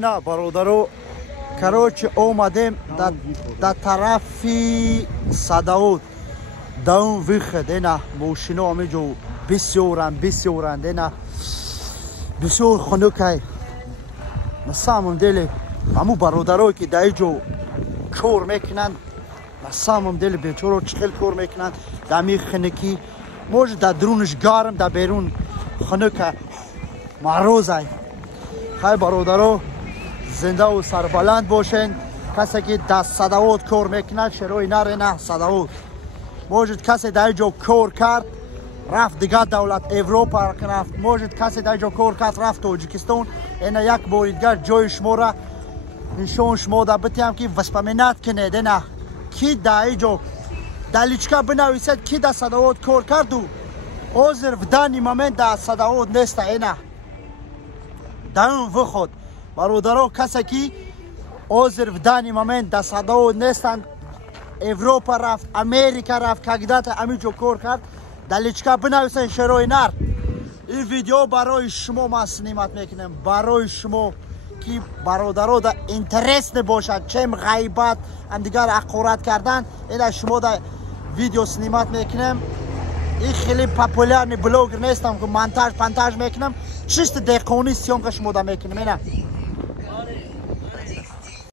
نه برادرو کراچی اومدیم در طرف صداوت داون ویخد اینا موشینا همه جو بسیارند اینا بسیار خنکای نسامم دلی همو برادرو که دای جو کور میکنن نسامم دلی بیچارو چخیل کور میکنن دمی خنکی موج در درونش گارم در بیرون خنکه معروضه خیلی برادرو زنده و سربلند باشین. کسی که در صداوت کور میکنه شروع نره نه صداوت موجود کسی در جو کور کرد رفت دیگه دولت اروپا رفت موجود کسی در جو کور کرد رفت تاجیکستان اینا یک بار دیگر جای شما را نشون شما دا بتیم که وسپامینات کنید اینا کی در جو دلیچکا بنویسید کی در صداوت کور کرد و عذر بدانی مومنت در صداوت نیست اینا در اون خود برادرها کسی که عذر بدانی مومنت در صداوت نیستند اروپا رفت امریکا رفت کاغدات امیجو کور کرد دلیچکا بنویسن شروع نر. این ویدیو برای شما ما سنیمت میکنم برای شما که برادرها در اینترست نباشد چم غیبت هم دیگر حقارت کردن اینا شما در ویدیو سنیمت میکنم. این خیلی پاپولار بلوگر نیستم که مونتاژ میکنم 6 دقیقه سیام که شما در میکنم اینا